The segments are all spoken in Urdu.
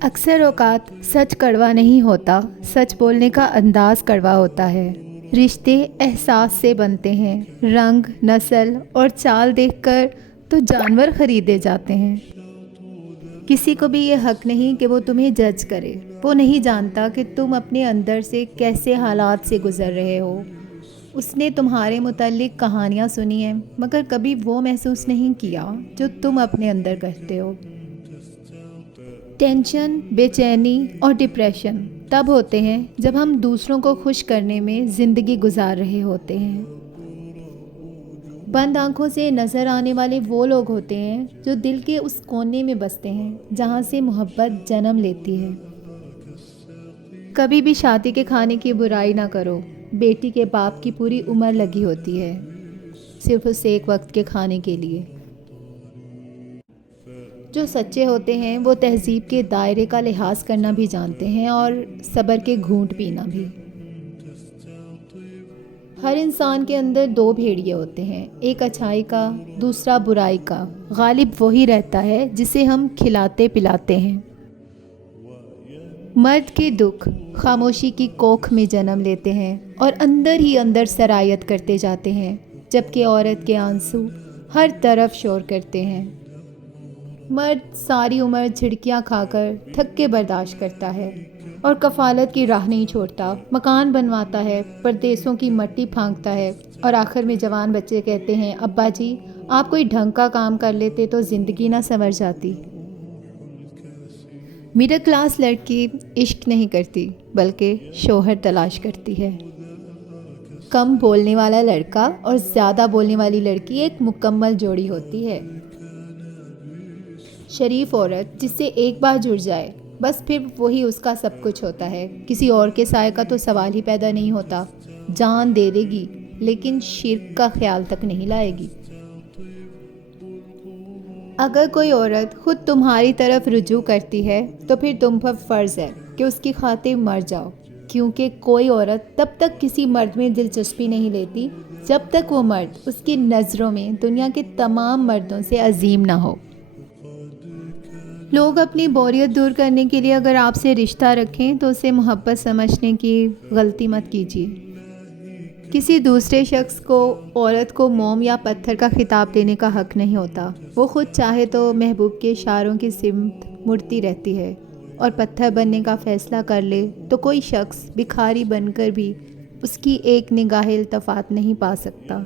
اکثر اوقات سچ کڑوا نہیں ہوتا، سچ بولنے کا انداز کڑوا ہوتا ہے۔ رشتے احساس سے بنتے ہیں، رنگ، نسل اور چال دیکھ کر تو جانور خریدے جاتے ہیں۔ کسی کو بھی یہ حق نہیں کہ وہ تمہیں جج کرے۔ وہ نہیں جانتا کہ تم اپنے اندر سے کیسے حالات سے گزر رہے ہو۔ اس نے تمہارے متعلق کہانیاں سنی ہیں، مگر کبھی وہ محسوس نہیں کیا جو تم اپنے اندر کرتے ہو۔ ٹینشن، بے چینی اور ڈپریشن تب ہوتے ہیں جب ہم دوسروں کو خوش کرنے میں زندگی گزار رہے ہوتے ہیں۔ بند آنکھوں سے نظر آنے والے وہ لوگ ہوتے ہیں جو دل کے اس کونے میں بستے ہیں جہاں سے محبت جنم لیتی ہے۔ کبھی بھی شادی کے کھانے کی برائی نہ کرو۔ بیٹی کے باپ کی پوری عمر لگی ہوتی ہے صرف اس ایک وقت کے کھانے کے لیے۔ جو سچے ہوتے ہیں وہ تہذیب کے دائرے کا لحاظ کرنا بھی جانتے ہیں اور صبر کے گھونٹ پینا بھی۔ ہر انسان کے اندر دو بھیڑیے ہوتے ہیں، ایک اچھائی کا، دوسرا برائی کا۔ غالب وہی رہتا ہے جسے ہم کھلاتے پلاتے ہیں۔ مرد کے دکھ خاموشی کی کوکھ میں جنم لیتے ہیں اور اندر ہی اندر سرایت کرتے جاتے ہیں، جبکہ عورت کے آنسو ہر طرف شور کرتے ہیں۔ مرد ساری عمر جھڑکیاں کھا کر تھک کے برداشت کرتا ہے اور کفالت کی راہ نہیں چھوڑتا، مکان بنواتا ہے، پردیسوں کی مٹی پھانکتا ہے، اور آخر میں جوان بچے کہتے ہیں، ابا جی آپ کوئی ڈھنگ کا کام کر لیتے تو زندگی نہ سنور جاتی۔ مڈل کلاس لڑکی عشق نہیں کرتی بلکہ شوہر تلاش کرتی ہے۔ کم بولنے والا لڑکا اور زیادہ بولنے والی لڑکی ایک مکمل جوڑی ہوتی ہے۔ شریف عورت جس سے ایک بار جڑ جائے بس پھر وہی اس کا سب کچھ ہوتا ہے، کسی اور کے سائے کا تو سوال ہی پیدا نہیں ہوتا۔ جان دے دے گی لیکن شرک کا خیال تک نہیں لائے گی۔ اگر کوئی عورت خود تمہاری طرف رجوع کرتی ہے تو پھر تم پر فرض ہے کہ اس کی خاطر مر جاؤ، کیونکہ کوئی عورت تب تک کسی مرد میں دلچسپی نہیں لیتی جب تک وہ مرد اس کی نظروں میں دنیا کے تمام مردوں سے عظیم نہ ہو۔ لوگ اپنی بوریت دور کرنے کے لیے اگر آپ سے رشتہ رکھیں تو اسے محبت سمجھنے کی غلطی مت کیجیے۔ کسی دوسرے شخص کو عورت کو موم یا پتھر کا خطاب دینے کا حق نہیں ہوتا۔ وہ خود چاہے تو محبوب کے اشاروں کی سمت مڑتی رہتی ہے، اور پتھر بننے کا فیصلہ کر لے تو کوئی شخص بھکاری بن کر بھی اس کی ایک نگاہ التفات نہیں پا سکتا۔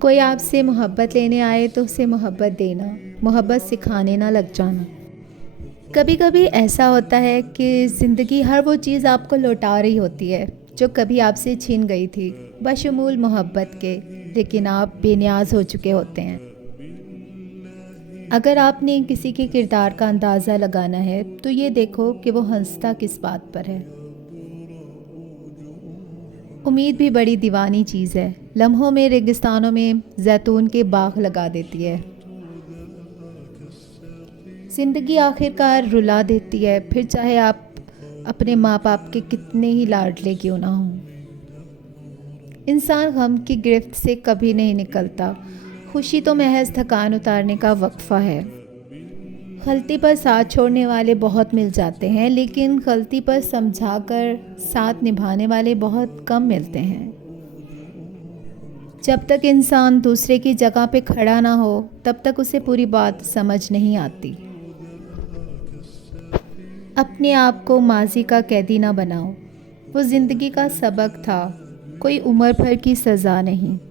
کوئی آپ سے محبت لینے آئے تو اسے محبت دینا، محبت سکھانے نہ لگ جانا۔ کبھی کبھی ایسا ہوتا ہے کہ زندگی ہر وہ چیز آپ کو لوٹا رہی ہوتی ہے جو کبھی آپ سے چھن گئی تھی، بشمول محبت کے، لیکن آپ بے نیاز ہو چکے ہوتے ہیں۔ اگر آپ نے کسی کے کردار کا اندازہ لگانا ہے تو یہ دیکھو کہ وہ ہنستا کس بات پر ہے۔ امید بھی بڑی دیوانی چیز ہے، لمحوں میں ریگستانوں میں زیتون کے باغ لگا دیتی ہے۔ زندگی آخر کار رلا دیتی ہے، پھر چاہے آپ اپنے ماں باپ کے کتنے ہی لاڈلے کیوں نہ ہوں۔ انسان غم کی گرفت سے کبھی نہیں نکلتا، خوشی تو محض تھکان اتارنے کا وقفہ ہے۔ غلطی پر ساتھ چھوڑنے والے بہت مل جاتے ہیں، لیکن غلطی پر سمجھا کر ساتھ نبھانے والے بہت کم ملتے ہیں۔ جب تک انسان دوسرے کی جگہ پہ کھڑا نہ ہو تب تک اسے پوری بات سمجھ نہیں آتی۔ اپنے آپ کو ماضی کا قیدی نہ بناؤ، وہ زندگی کا سبق تھا، کوئی عمر بھر کی سزا نہیں۔